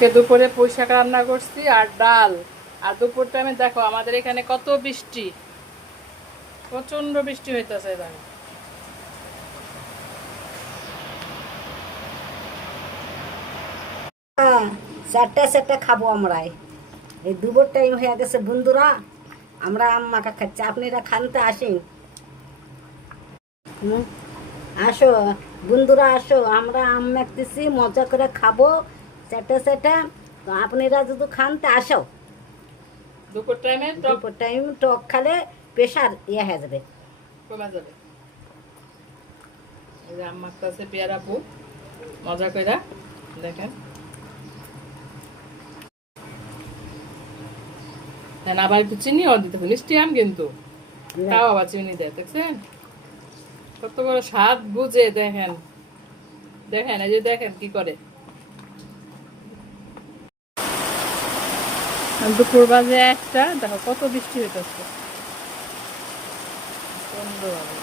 আজকে দুপুরে পুঁই শাক রান্না করছি আর ডাল। আর দুপুর টাইমে দেখো আমাদের এখানে কত বৃষ্টি, প্রচন্ড বৃষ্টি হইতেছে এখানে। হ্যাঁ, চারটা চারটা খাবো আমরা। এই দুপুর টাইম হয়ে গেছে বন্ধুরা, আমরা আম মাখা খাচ্ছি, আপনারা খানতে আসেন। হুম, আসো বন্ধুরা, আসো, আমরা আম মাখতেছি, মজা করে খাবো চারটা চারটা। তো আপনারা যদি খানতে আসো। দুপুর টাইমে টক দুপুর টাইম টক খালে প্রেশার ইয়ে হয়ে যাবে। কমা যাবে। এই যে আম মাখতেছে পেয়ারা আপু, মজা কইরা দেখেন। হ্যাঁ, আবার একটু চিনিও দিতেছে, মিষ্টি আম কিন্তু তাও আবার চিনি দেয়, দেখছেন কত বড় স্বাদ বুঝে। দেখেন দেখেন, এই যে দেখেন কি করে। দুপুর বাজে একটা, দেখো কত বৃষ্টি হইতেছে সুন্দরভাবে।